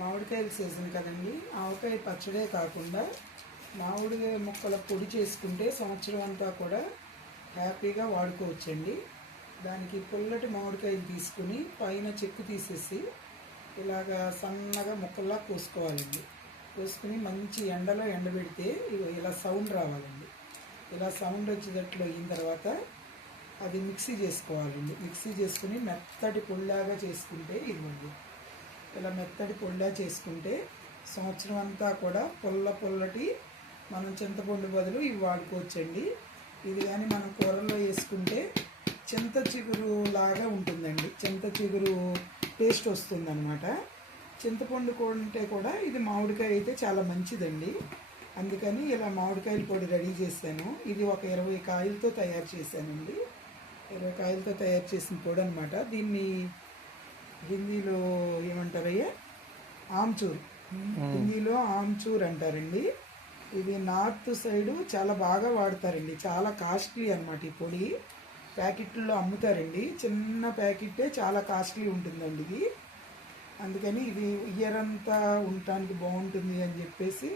మామిడికాయల season కదండి. ఆవకాయ పచ్చడే కాకుండా మామిడికాయ ముక్కల పొడి చేసుకుంటే సంవత్సరం అంతా కూడా హ్యాపీగా వాడుకోవచ్చండి. దానికి పుల్లటి మామిడికాయలు తీసుకుని పైన చెక్కు తీసేసి ఇలాగా సన్నగా ముక్కల్లా కోసుకోవాలండి. కోసుకుని మంచి ఎండలో ఎండబెడితే ఇలా సౌండ్ రావాలండి. ఇలా సౌండ్ వచ్చేటట్లు అయిన తర్వాత అది మిక్సీ చేసుకోవాలండి. మిక్సీ చేసుకుని మెత్తటి పొడిలాగా చేసుకుంటే ఇవ్వండి. ఇలా మెత్తటి పొడిలా చేసుకుంటే సంవత్సరం అంతా కూడా పొల్లటి మనం చింతపండు బదులు ఇవి వాడుకోవచ్చండి. ఇది కానీ మనం కూరల్లో వేసుకుంటే చింత చిగురు లాగా ఉంటుందండి. చింత చిగురు టేస్ట్ వస్తుందన్నమాట. చింతపండు కొంటే కూడా ఇది మామిడికాయ అయితే చాలా మంచిదండి. అందుకని ఇలా మామిడికాయల పొడి రెడీ చేశాను. ఇది ఒక 20 కాయలతో తయారు చేశానండి. 20 కాయలతో తయారు చేసిన పొడి అనమాట. దీన్ని హిందీలో ఏమంటారయ్యా, ఆమ్చూర్, హిందీలో ఆమ్చూర్ అంటారండి. ఇది నార్త్ సైడు చాలా బాగా వాడతారండి. చాలా కాస్ట్లీ అనమాట. ఈ పొడి ప్యాకెట్లో అమ్ముతారండి. చిన్న ప్యాకెట్టే చాలా కాస్ట్లీ ఉంటుందండి ఇది. అందుకని ఇది ఇయర్ అంతా ఉండటానికి బాగుంటుంది అని చెప్పేసి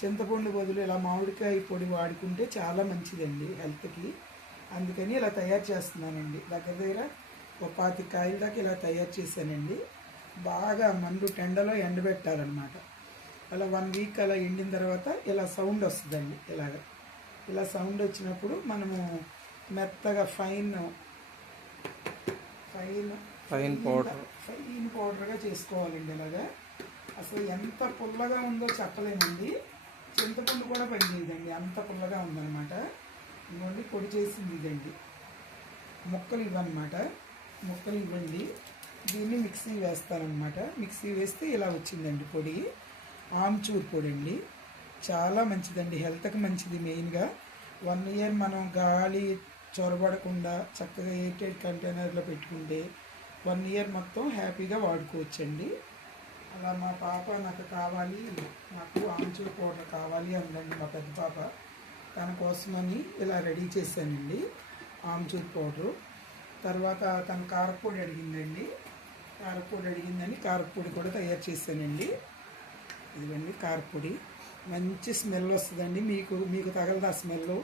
చింతపండు బదులు ఇలా మామిడికాయ పొడి వాడుకుంటే చాలా మంచిదండి హెల్త్కి. అందుకని ఇలా తయారు చేస్తున్నానండి. దగ్గర ఒక 25 కాయల దాకా ఇలా తయారు చేశానండి. బాగా మండు టెండలో ఎండబెట్టాలన్నమాట. అలా 1 వీక్ అలా ఎండిన తర్వాత ఇలా సౌండ్ వస్తుందండి. ఇలా సౌండ్ వచ్చినప్పుడు మనము మెత్తగా ఫైన్ పౌడర్గా చేసుకోవాలండి. ఇలాగా అసలు ఎంత పుల్లగా ఉందో చెప్పలేమండి. చింతపండు కూడా పనిచేయదండి, అంత పుల్లగా ఉందన్నమాట. ఇవ్వండి పొడి చేసింది ఇదండి. ముక్కలు ఇవ్వనమాట, ముక్కలు ఇవ్వండి. దీన్ని మిక్సీ వేస్తానమాట. మిక్సీ వేస్తే ఇలా వచ్చిందండి పొడి. ఆమ్చూర్ పొడి అండి. చాలా మంచిదండి, హెల్త్కి మంచిది. మెయిన్గా 1 ఇయర్ మనం గాలి చొరబడకుండా చక్కగా ఎయిటెడ్ కంటైనర్లో పెట్టుకుంటే 1 ఇయర్ మొత్తం హ్యాపీగా వాడుకోవచ్చండి. అలా మా పాప నాకు కావాలి, నాకు ఆమ్చూర్ పౌడర్ కావాలి అందండి మా పెద్ద పాప. తన కోసమని ఇలా రెడీ చేశానండి ఆమ్చూర్ పౌడరు. తర్వాత తన కారపొడి అడిగిందండి. కారపొడి కూడా తయారు చేశానండి. ఇదిగండి కారపొడి. మంచి స్మెల్ వస్తుందండి. మీకు తగలదు ఆ స్మెల్,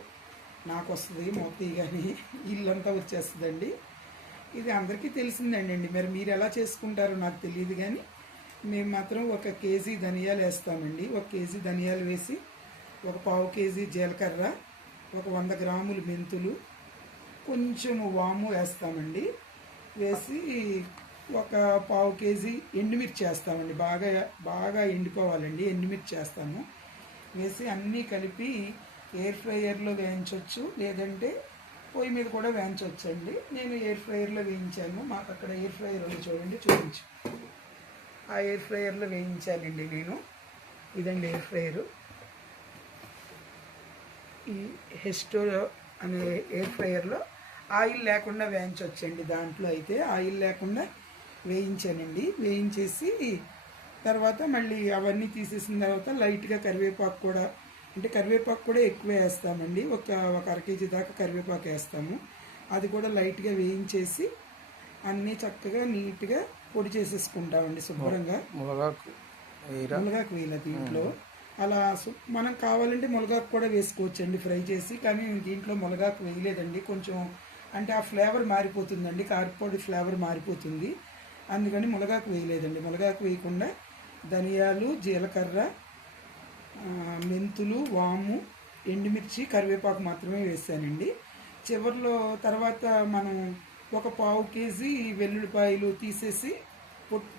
నాకు వస్తుంది. మోతీ కానీ ఇల్లంతా వచ్చేస్తుందండి. ఇది అందరికీ తెలిసిందండి. మరి మీరు ఎలా చేసుకుంటారో నాకు తెలియదు, కానీ మేము మాత్రం 1 కేజీ ధనియాలు వేస్తామండి. 1 కేజీ ధనియాలు వేసి, 1/4 కేజీ జీలకర్ర, 100 గ్రాములు మెంతులు, కొంచెం వాము వేస్తామండి. వేసి 1/4 కేజీ ఎండుమిర్చి వేస్తామండి. బాగా ఎండిపోవాలండి. ఎండుమిర్చి వేస్తాము. వేసి అన్నీ కలిపి ఎయిర్ ఫ్రైయర్లో వేయించవచ్చు, లేదంటే పొయ్యి మీద కూడా వేయించవచ్చండి. నేను ఎయిర్ ఫ్రైయర్లో వేయించాను. మాకు అక్కడ ఎయిర్ ఫ్రైయర్ ఉంది చూడండి, చూపించు. ఆ ఎయిర్ ఫ్రైయర్లో వేయించానండి నేను. ఇదండి ఎయిర్ ఫ్రైయరు. ఈ హెస్టో అనే ఎయిర్ ఫ్రైయర్లో ఆయిల్ లేకుండా వేయించవచ్చండి. దాంట్లో అయితే ఆయిల్ లేకుండా వేయించానండి. వేయించేసి తర్వాత మళ్ళీ అవన్నీ తీసేసిన తర్వాత లైట్గా కరివేపాకు కూడా, అంటే కరివేపాకు కూడా ఎక్కువ వేస్తామండి. ఒక 1/2 కేజీ దాకా కరివేపాకు వేస్తాము. అది కూడా లైట్గా వేయించేసి అన్నీ చక్కగా నీట్గా పొడి చేసేసుకుంటామండి శుభ్రంగా. మునగాకు వేయాలి దీంట్లో. అలా మనం కావాలంటే మునగాకు కూడా వేసుకోవచ్చండి ఫ్రై చేసి, కానీ దీంట్లో మునగాకు వేయలేదండి. కొంచెం అంటే ఆ ఫ్లేవర్ మారిపోతుందండి, కారపొడి ఫ్లేవర్ మారిపోతుంది. అందుకని మునగాకు వేయలేదండి. మునగాకు వేయకుండా ధనియాలు, జీలకర్ర, మెంతులు, వాము, ఎండుమిర్చి, కరివేపాకు మాత్రమే వేసానండి. చివరిలో తర్వాత మనం 1/4 కేజీ వెల్లుల్లిపాయలు తీసేసి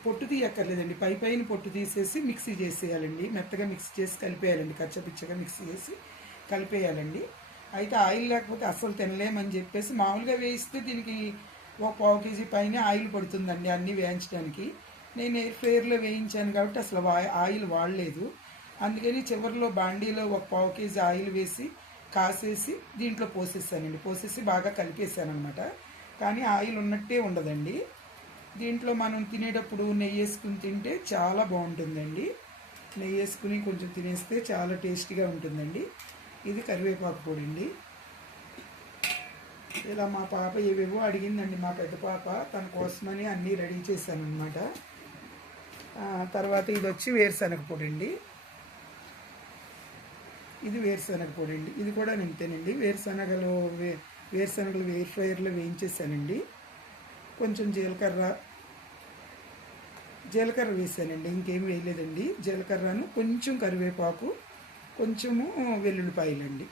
పొట్టు తీయక్కర్లేదండి, పైన పొట్టు తీసేసి మిక్సీ చేసేయాలండి. మెత్తగా మిక్సీ చేసి కలిపేయాలండి. కచ్చపిచ్చగా మిక్సీ చేసి కలిపేయాలండి. అయితే ఆయిల్ లేకపోతే అస్సలు తినలేమని చెప్పేసి మామూలుగా వేయిస్తే దీనికి 1/4 కేజీ పైన ఆయిల్ పడుతుందండి అన్నీ వేయించడానికి. నేను ఎయిర్ ఫ్రైయర్లో వేయించాను కాబట్టి అసలు ఆయిల్ వాడలేదు. అందుకని చివరిలో బాండీలో 1/4 కేజీ ఆయిల్ వేసి కాసేసి దీంట్లో పోసేసానండి. పోసేసి బాగా కలిపేసాను అనమాట. కానీ ఆయిల్ ఉన్నట్టే ఉండదండి. దీంట్లో మనం తినేటప్పుడు నెయ్యి వేసుకుని తింటే చాలా బాగుంటుందండి. నెయ్యి వేసుకుని కొంచెం తినేస్తే చాలా టేస్టీగా ఉంటుందండి. ఇది కరివేపాకు పొడి అండి. ఇలా మా పాప ఏవేవో అడిగిందండి, మా పెద్ద పాప. తన కోసమని అన్నీ రెడీ చేశాను అనమాట. తర్వాత ఇది వచ్చి వేరుశనగ పొడి అండి. ఇది వేరుశనగ పొడి అండి. ఇది కూడా నింతేనండి. వేరుశనగలు ఎయిర్ ఫ్రైయర్లో వేయించేసానండి. కొంచెం జీలకర్ర వేసానండి, ఇంకేం వేయలేదండి. జీలకర్రను కొంచెం కరివేపాకు, కొంచెము వెల్లుల్లిపాయలండి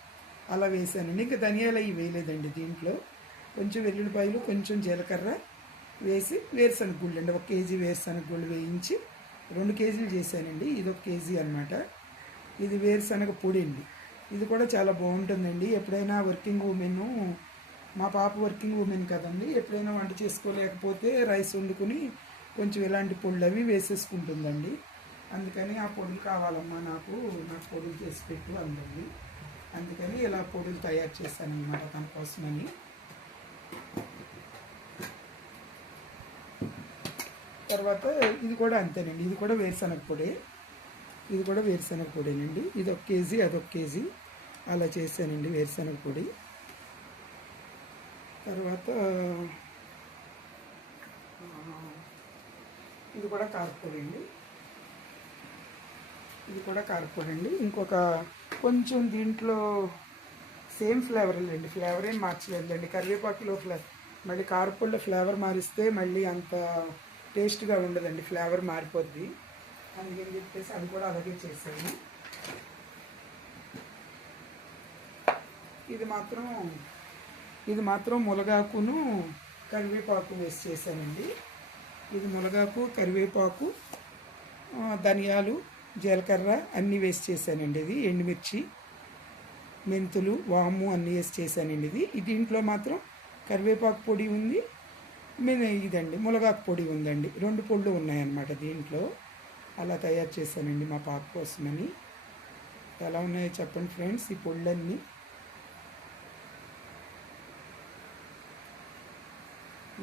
అలా వేసానండి. ఇంకా ధనియాలు అవి వేయలేదండి. దీంట్లో కొంచెం వెల్లుల్లిపాయలు, కొంచెం జీలకర్ర వేసి వేరుశనగ గుళ్ళు అండి, 1 కేజీ వేరుశనగ గుళ్ళు వేయించి 2 కేజీలు చేశానండి. ఇది 1 కేజీ అనమాట. ఇది వేరుశనగ పొడి అండి. ఇది కూడా చాలా బాగుంటుందండి. ఎప్పుడైనా వర్కింగ్ ఉమెన్, మా పాప వర్కింగ్ ఉమెన్ కదండి, ఎప్పుడైనా వంట చేసుకోలేకపోతే రైస్ వండుకుని కొంచెం ఇలాంటి పొడులు అవి వేసేసుకుంటుందండి. అందుకని ఆ పొడులు కావాలమ్మా నాకు పొడులు చేసి పెట్టు అందండి. అందుకని ఇలా పొడులు తయారు చేశాను అనమాట తన కోసమని. తర్వాత ఇది కూడా అంతేనండి. ఇది కూడా వేరుశనగ పొడేనండి. ఇది 1 కేజీ, అది 1 కేజీ అలా చేశానండి వేరుశనగ పొడి. తర్వాత ఇది కూడా కారపొడి అండి. ఇంకొక కొంచెం దీంట్లో సేమ్ ఫ్లేవర్ అండి, ఫ్లేవర్ ఏం మార్చలేదండి. కరివేపాకులో మళ్ళీ కారపొడిలో ఫ్లేవర్ మారిస్తే మళ్ళీ అంత టేస్ట్గా ఉండదండి, ఫ్లేవర్ మారిపోద్ది. అందుకని చెప్పేసి అది కూడా అలాగే చేశాను. ఇది మాత్రం మునగాకును కరివేపాకు వేసి చేశానండి. ఇది మునగాకు, కరివేపాకు, ధనియాలు, జీలకర్ర అన్నీ వేసి చేశానండి. ఇది ఎండుమిర్చి, మెంతులు, వాము అన్నీ వేసి చేశానండి. ఇది దీంట్లో మాత్రం కరివేపాకు పొడి ఉంది, ఇదండి మునగాకు పొడి ఉందండి. 2 పొడులు ఉన్నాయన్నమాట దీంట్లో. అలా తయారు చేశానండి మా పాప కోసమని. ఎలా ఉన్నాయో చెప్పండి ఫ్రెండ్స్ ఈ పొళ్ళన్నీ.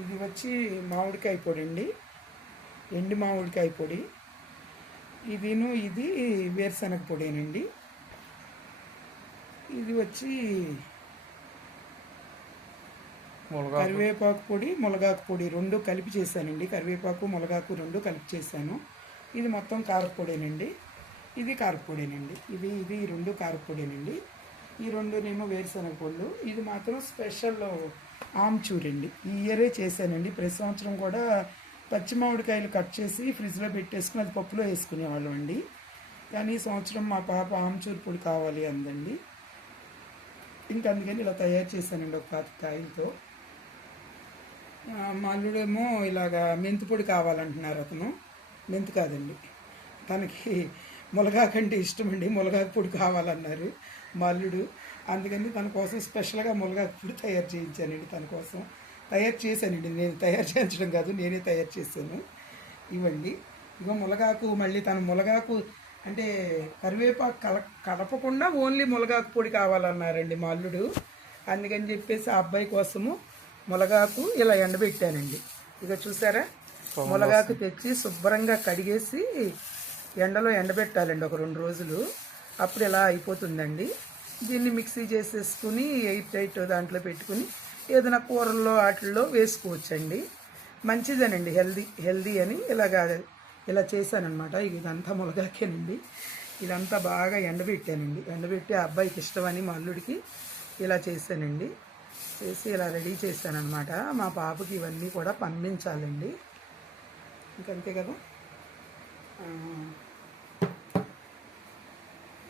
ఇది వచ్చి మామిడికాయ పొడి అండి, ఎండు మామిడికాయ పొడి. ఇది వేరుశనగ పొడేనండి. ఇది వచ్చి కరివేపాకు పొడి, మునగాకు పొడి 2 కలిపి చేశానండి. కరివేపాకు, మునగాకు 2 కలిపి చేశాను. ఇది మొత్తం కారపొడేనండి. ఇది కారపొడేనండి. ఇది 2 కారపొడేనండి. ఈ 2నేమో వేరుశనగ పొళ్ళు. ఇది మాత్రం స్పెషల్ ఆమ్చూర్ అండి. ఈ ఇయరే చేశానండి. ప్రతి సంవత్సరం కూడా పచ్చి మామిడికాయలు కట్ చేసి ఫ్రిడ్జ్లో పెట్టేసుకుని అది పప్పులో వేసుకునేవాళ్ళం అండి. కానీ ఈ సంవత్సరం మా పాప ఆమ్చూర్ పొడి కావాలి అందండి. ఇంకా అందుకని ఇలా తయారు చేశానండి 1 కాయలతో. మా అల్లుడేమో ఇలాగా మెంతి పొడి కావాలంటున్నారు. అతను మెంతి కాదండి, తనకి మునగాకు అంటే ఇష్టం అండి. మునగాకు పొడి కావాలన్నారు మా అల్లుడు. అందుకని తన కోసం స్పెషల్గా మునగాకు పొడి తయారు చేయించానండి. తన కోసం తయారు చేశానండి. నేను తయారు చేయించడం కాదు, నేనే తయారు చేశాను. ఇవ్వండి, ఇగో మునగాకు. మళ్ళీ తన మునగాకు అంటే కరివేపాకు కలపకుండా ఓన్లీ మునగాకు పొడి కావాలన్నారండి మా అల్లుడు. అందుకని చెప్పేసి ఆ అబ్బాయి కోసము మునగాకు ఇలా ఎండబెట్టానండి. ఇక చూసారా, మునగాకు తెచ్చి శుభ్రంగా కడిగేసి ఎండలో ఎండబెట్టాలండి 1-2 రోజులు. అప్పుడు ఇలా అయిపోతుందండి. దీన్ని మిక్సీ చేసేసుకుని ఎయిర్ టైట్ దాంట్లో పెట్టుకుని ఏదైనా కూరల్లో వాటిల్లో వేసుకోవచ్చండి. మంచిదేనండి, హెల్దీ అని ఇలా చేశానమాట. ఇదంతా మునగాకేనండి. ఇదంతా బాగా ఎండబెట్టానండి. ఎండబెట్టి ఆ అబ్బాయికి ఇష్టమని మా అల్లుడికి ఇలా చేశానండి. చేసి ఇలా రెడీ చేశానమాట. మా పాపకి ఇవన్నీ కూడా పంపించాలండి. ఇంకంతే కదా.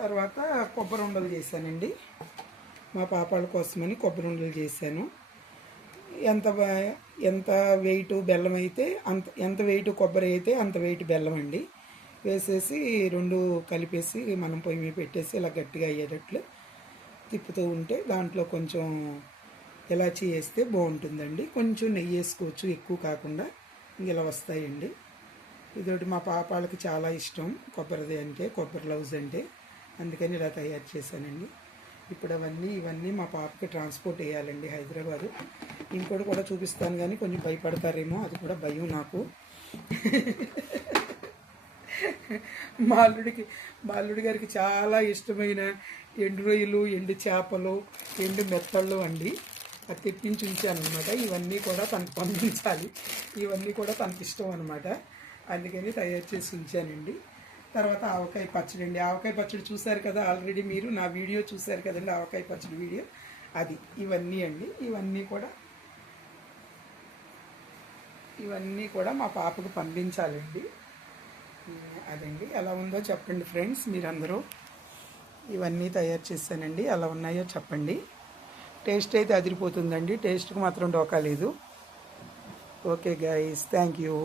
తర్వాత కొబ్బరి ఉండలు చేశానండి. మా పాపాల కోసమని కొబ్బరి ఉండలు చేశాను. ఎంత వెయిట్ బెల్లం అయితే ఎంత వెయిట్ కొబ్బరి అయితే అంత వెయిట్ బెల్లం అండి వేసేసి 2 కలిపేసి మనం పొయ్యి మీద పెట్టేసి ఇలా గట్టిగా అయ్యేటట్లు తిప్పుతూ ఉంటే దాంట్లో కొంచెం ఇలాచీ వేస్తే బాగుంటుందండి. కొంచెం నెయ్యి వేసుకోవచ్చు, ఎక్కువ కాకుండా. ఇలా వస్తాయండి. ఇదొకటి మా పాపాలకి చాలా ఇష్టం కొబ్బరిది అంటే, కొబ్బరి లవ్స్ అంటే. అందుకని ఇలా తయారు చేశానండి. ఇప్పుడు ఇవన్నీ మా పాపకి ట్రాన్స్పోర్ట్ వేయాలండి హైదరాబాదు. ఇంకోటి కూడా చూపిస్తాను కానీ కొంచెం భయపడతారేమో, అది కూడా భయం నాకు. మా అల్లుడి గారికి చాలా ఇష్టమైన ఎండు రొయ్యలు, ఎండు చేపలు, ఎండు మెత్తళ్ళు అండి. అది తెప్పించి ఉంచాను అనమాట. ఇవన్నీ కూడా తనకు పంపించాలి. ఇవన్నీ కూడా తనకి ఇష్టం అనమాట. అందుకని తయారు చేసి ఉంచానండి. తర్వాత ఆవకాయ పచ్చడి అండి. ఆవకాయ పచ్చడి చూశారు కదా ఆల్రెడీ, మీరు నా వీడియో చూశారు కదండి, ఆవకాయ పచ్చడి వీడియో. అది ఇవన్నీ అండి, ఇవన్నీ కూడా మా పాపకు పంపించాలండి. అదండి, ఎలా ఉందో చెప్పండి ఫ్రెండ్స్ మీరందరూ. ఇవన్నీ తయారు చేశానండి, ఎలా ఉన్నాయో చెప్పండి. టేస్ట్ అయితే అదిరిపోతుందండి, టేస్ట్కి మాత్రం డోకా లేదు. Okay guys, thank you.